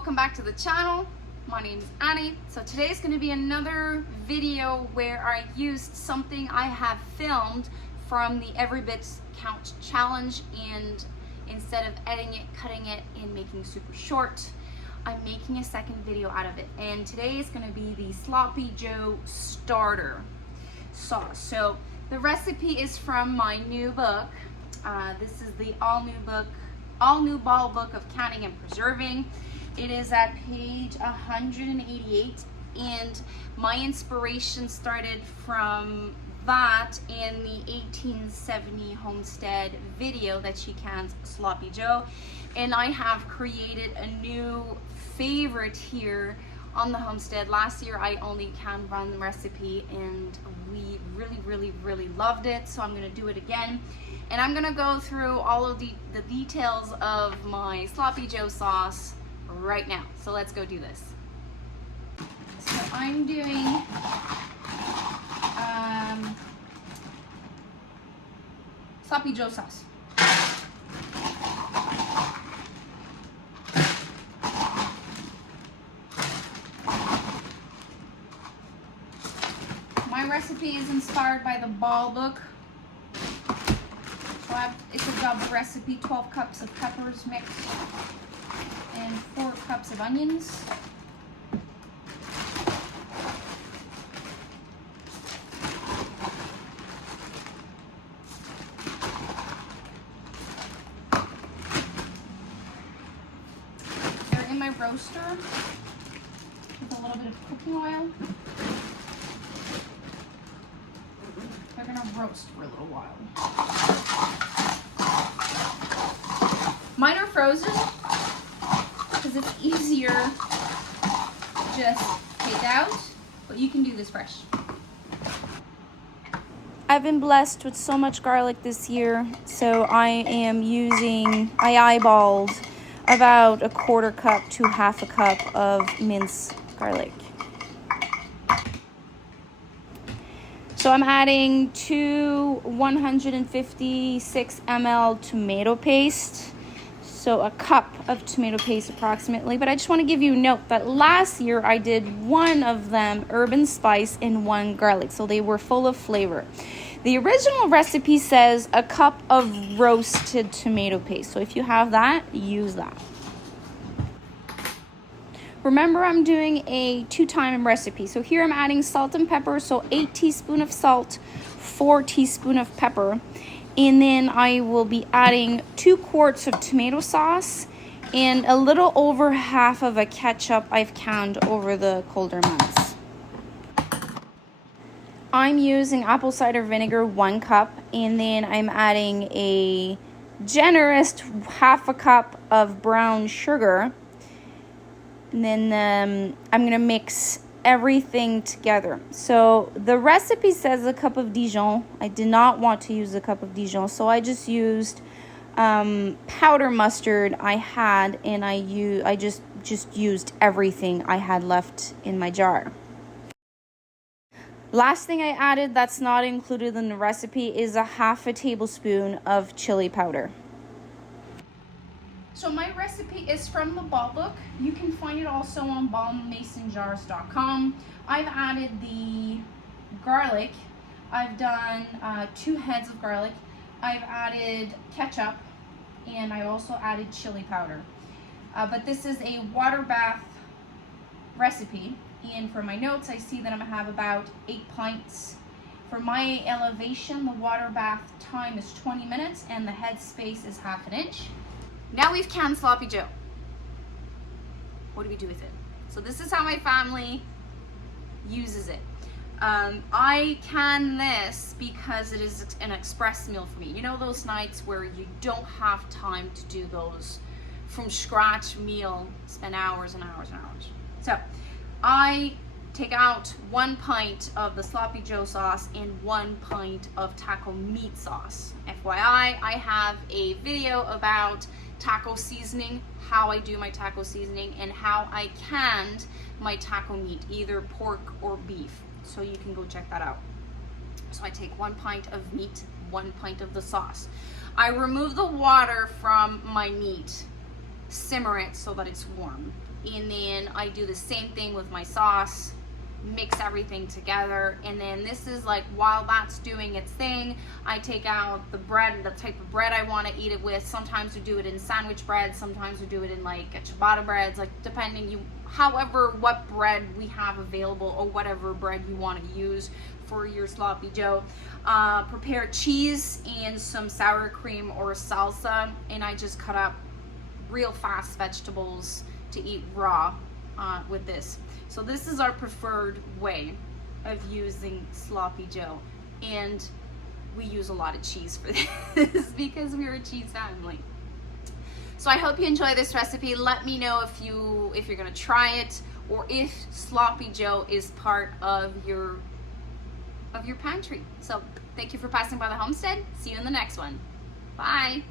welcome back to the channel. My name is Annie. So today is going to be another video where I used something I have filmed from the Every Bit Count challenge, and instead of editing it, cutting it, and making super short, I'm making a second video out of it. And today is going to be the Sloppy Joe starter sauce. So the recipe is from my new book. This is the all new ball book of counting and preserving. It is at page 188, and my inspiration started from that in the 1870 homestead video that she cans Sloppy Joe, and I have created a new favorite here on the homestead. Last year I only canned one recipe and we really loved it, so I'm going to do it again, and I'm going to go through all of the details of my Sloppy Joe sauce right now. So let's go do this. So I'm doing Sloppy Joe sauce. My recipe is inspired by the ball book. So it's a double recipe: 12 cups of peppers mixed and 4 cups of onions. They're in my roaster with a little bit of cooking oil. They're gonna roast for a little while. Mine are frozen because it's easier to just take out, but you can do this fresh. I've been blessed with so much garlic this year, so I eyeballed about 1/4 cup to 1/2 cup of minced garlic. So I'm adding 2 156 ml tomato paste. So a cup of tomato paste approximately. But I just want to give you a note that last year I did 1 of them urban spice and 1 garlic. So they were full of flavor. The original recipe says a cup of roasted tomato paste. So if you have that, use that. Remember, I'm doing a 2-time recipe. So here I'm adding salt and pepper. So 8 teaspoons of salt, 4 teaspoons of pepper. And then I will be adding 2 quarts of tomato sauce and a little over half of a ketchup I've canned over the colder months. I'm using apple cider vinegar, 1 cup, and then I'm adding a generous 1/2 cup of brown sugar. And then I'm going to mix everything together. So the recipe says a cup of Dijon. I did not want to use a cup of Dijon, so I just used powder mustard I had, and I just used everything I had left in my jar. Last thing I added that's not included in the recipe is a 1/2 tablespoon of chili powder. So my recipe is from the ball book. You can find it also on balmmasonjars.com. I've added the garlic. I've done 2 heads of garlic. I've added ketchup, and I also added chili powder. But this is a water bath recipe. And for my notes, I see that I'm gonna have about 8 pints. For my elevation, the water bath time is 20 minutes and the head space is 1/2 inch. Now we've canned Sloppy Joe. What do we do with it? So this is how my family uses it. I can this because it is an express meal for me. You know those nights where you don't have time to do those from scratch meal, spend hours and hours and hours. So I take out 1 pint of the Sloppy Joe sauce and 1 pint of taco meat sauce. FYI, I have a video about taco seasoning, how I do my taco seasoning, and how I canned my taco meat, either pork or beef. So you can go check that out. So I take 1 pint of meat, 1 pint of the sauce. I remove the water from my meat. simmer it so that it's warm. And then I do the same thing with my sauce, mix everything together, and then this is like, while that's doing its thing, I take out the bread, the type of bread I want to eat it with. Sometimes we do it in sandwich bread, sometimes we do it in like ciabatta breads, like depending, however, what bread we have available, or whatever bread you want to use for your sloppy joe. Prepare cheese and some sour cream or salsa, and I just cut up real fast vegetables to eat raw with this. So this is our preferred way of using sloppy joe, and we use a lot of cheese for this because we're a cheese family. So I hope you enjoy this recipe. Let me know if you're gonna try it, or if sloppy joe is part of your pantry. So thank you for passing by the homestead. See you in the next one. Bye.